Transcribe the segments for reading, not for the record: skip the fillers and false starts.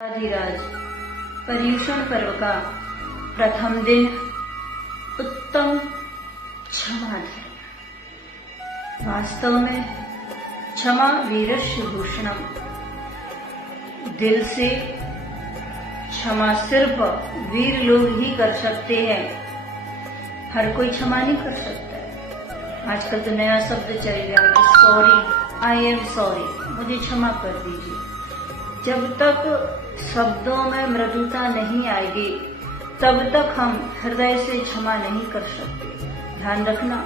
अधिराज पर्युषण पर्व का प्रथम दिन उत्तम क्षमा ध्यान। वास्तव में क्षमा वीरस्य भूषणम। दिल से क्षमा सिर्फ वीर लोग ही कर सकते हैं, हर कोई क्षमा नहीं कर सकता। आजकल तो नया शब्द चल गया कि सॉरी, आई एम सॉरी, मुझे क्षमा कर दीजिए। जब तक शब्दों में मृदुता नहीं आएगी तब तक हम हृदय से क्षमा नहीं कर सकते। ध्यान रखना,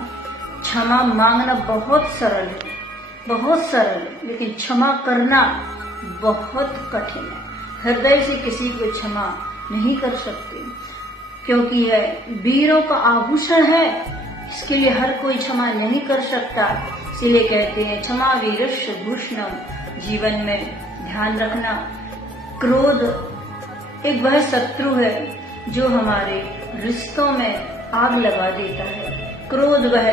क्षमा मांगना बहुत सरल है, बहुत सरल, लेकिन क्षमा करना बहुत कठिन है। हृदय से किसी को क्षमा नहीं कर सकते, क्योंकि यह वीरों का आभूषण है। इसके लिए हर कोई क्षमा नहीं कर सकता। इसलिए कहते हैं क्षमा वीरस्य भूषणम। जीवन में ध्यान रखना, क्रोध एक वह शत्रु है जो हमारे रिश्तों में आग लगा देता है। क्रोध वह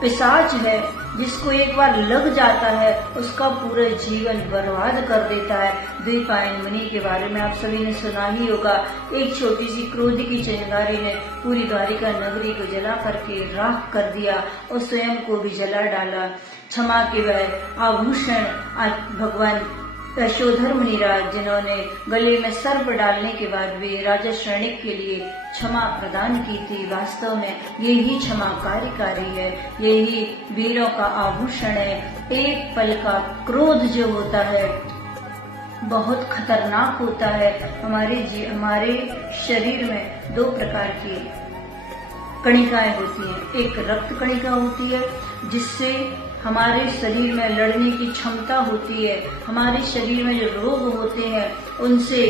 पिशाच है जिसको एक बार लग जाता है उसका पूरा जीवन बर्बाद कर देता है। द्विपायन मुनि के बारे में आप सभी ने सुना ही होगा। एक छोटी सी क्रोध की चिंगारी ने पूरी द्वारिका नगरी को जला करके राख कर दिया और स्वयं को भी जला डाला। क्षमा के वह आभूषण आज भगवान यशोधर मुनिराज, जिन्होंने गले में सर्प डालने के बाद भी राजा श्रेणिक के लिए क्षमा प्रदान की थी, वास्तव में यही क्षमा कार्यकारी है, यही वीरों का आभूषण है। एक पल का क्रोध जो होता है बहुत खतरनाक होता है। हमारे शरीर में दो प्रकार की कणिकाएं होती हैं। एक रक्त कणिका होती है जिससे हमारे शरीर में लड़ने की क्षमता होती है, हमारे शरीर में जो रोग होते हैं उनसे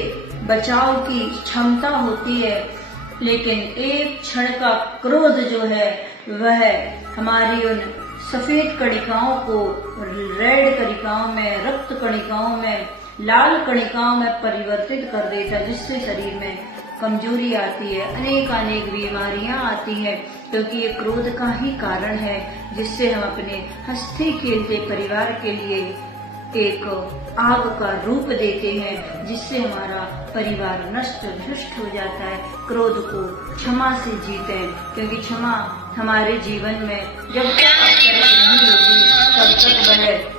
बचाव की क्षमता होती है। लेकिन एक क्षण का क्रोध जो है वह हमारी उन सफेद कणिकाओं को रेड कणिकाओं में, रक्त कणिकाओं में, लाल कणिकाओं में परिवर्तित कर देता है, जिससे शरीर में कमजोरी आती है, अनेक बीमारियां आती हैं, क्योंकि ये क्रोध का ही कारण है जिससे हम अपने हंसते खेलते परिवार के लिए एक आग का रूप देते हैं, जिससे हमारा परिवार नष्ट भ्रष्ट हो जाता है। क्रोध को क्षमा से जीतें, क्योंकि क्षमा हमारे जीवन में जब तक नहीं होगी तब तक वह